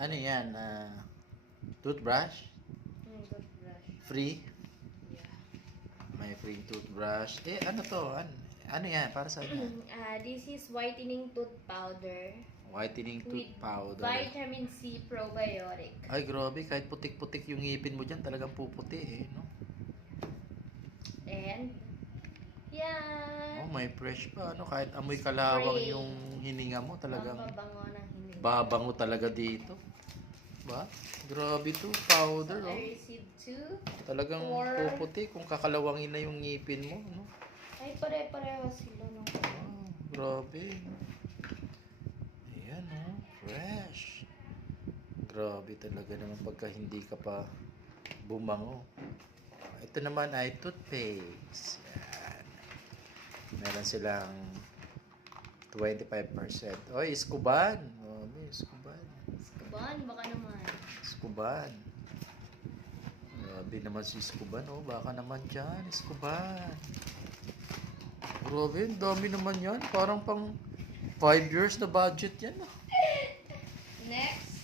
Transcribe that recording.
Ano yan? Toothbrush? Toothbrush. Free? Yeah. May free toothbrush. Ano to? Ano yan? Para saan yan? This is whitening tooth powder Whitening with tooth powder. vitamin C probiotic. Ay, grabe. Kahit putik-putik yung ngipin mo dyan, talagang puputi eh, no? And, yan. Oh, may fresh pa, no? Kahit amoy kalawang Spray. yung hininga mo, talagang Mababango ng hininga. babango talaga dito. Ba? Grabe to, powder, So, oh. I received 2. Talagang puputi kung kakalawangin na yung ngipin mo, no? Ay, pare-pareho sila nung Oh, grabe. Ayan, oh. Fresh. Grabe talaga naman pagka hindi ka pa bumango. Ito naman ay toothpaste. Yan. Meron silang 25%. Oy, Iskuban. Oh, may Iskuban. Skuban, baka naman. Iskuban. Grabe naman si Iskuban. Oh, baka naman dyan. Iskuban. Grabe, ang dami naman yan. Parang pang 5 years na budget yan. Oh. Next,